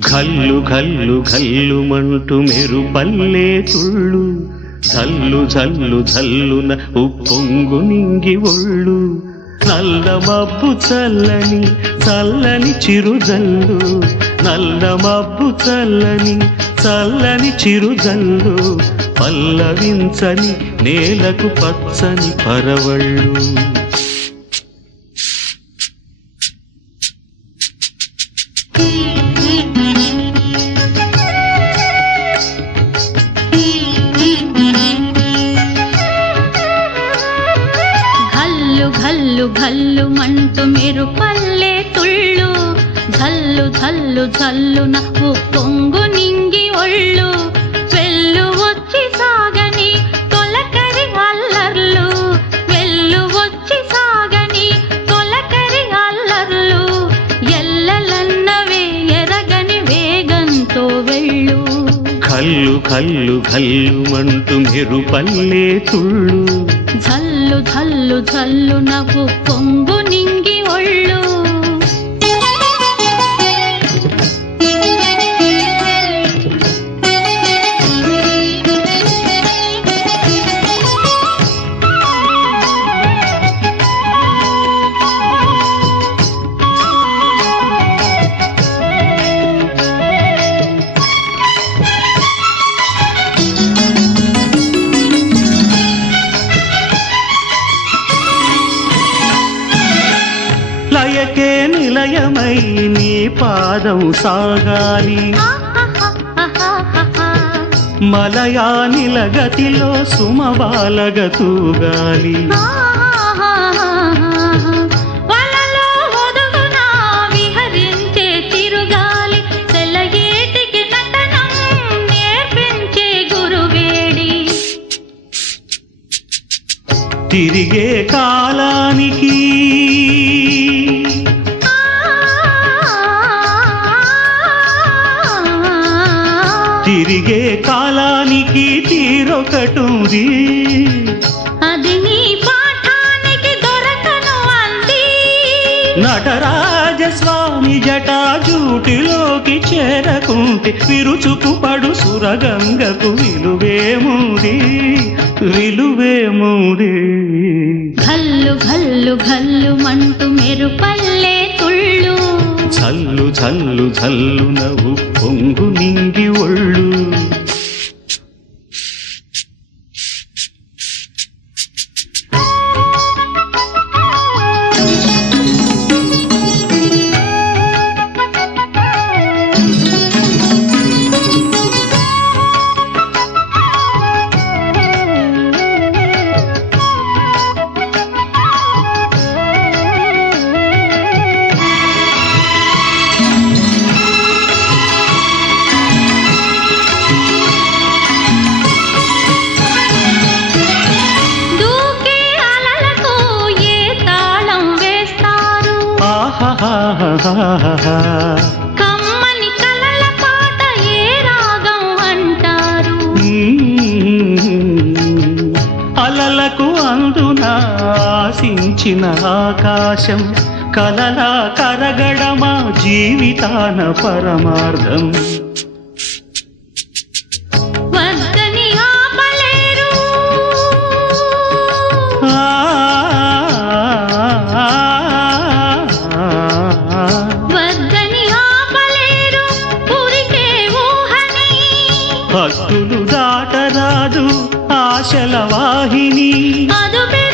ఘల్లు ఘల్లు ఘల్లుమంటూ మెరుపల్లే తుళ్ళు జల్లు జల్లు జల్లున ఉప్పొంగు నింగి ఒళ్ళు నల్ల మబ్బు చల్లని చల్లని చిరుజల్లు నల్ల మబ్బు చల్లని చల్లని చిరుజల్లు పల్లవించని నేలకు పచ్చని పరవళ్ళు ఘల్లు ఘల్లు మంటూ మెరుపల్లే తుళ్ళు జల్లు జల్లు జల్లున ఉప్పొంగు నింగి ఒళ్ళు వెళ్ళు వచ్చి సాగని తొలకరి అల్లర్లు వెళ్ళు వచ్చి సాగని తొలకరి అల్లర్లు ఎల్లలన్నవే ఎరగని వేగంతో వెళ్ళు కల్లు కల్లు కల్లుమంటూ మెరుపల్లే తుళ్ళు జల్లు జల్లు జల్లు నవ్వు పొంగు నింగి ఒళ్ళు లయకే నిలయమై నీ పాదం సాగాలి మలయానిల గతిలో సుమబాలగ తూగాలి వలలో ఒదుగున విహరించే తిరుగాలి సెలయేటికి నటనం నేర్పించే గురువేడి తిరిగే కాలానికి తిరిగే కాలానికి తీరొకటుంది అది నీ పాఠానికి దొరకను అంది నటరాజస్వామి జటాజూటిలోకి చేరకుంటే విరుచుకు పడు సురగంగకు విలువేముంది విలువేముంది ఘల్లు ఘల్లు ఘల్లు మంటూ మెరుపల్లే తుళ్ళు జల్లు జల్లు జల్లు నవ్వు పొంగు నింగి ఒళ్ళు కమ్మని కలల పాట ఏ రాగం అంటారు అలలకు అందున ఆశించిన ఆకాశం కలలా కరగడమా జీవితాన పరమార్థం వద్దని ఆపలేరు భక్తులు దాటరాదు ఆశల వాహిని అదుపే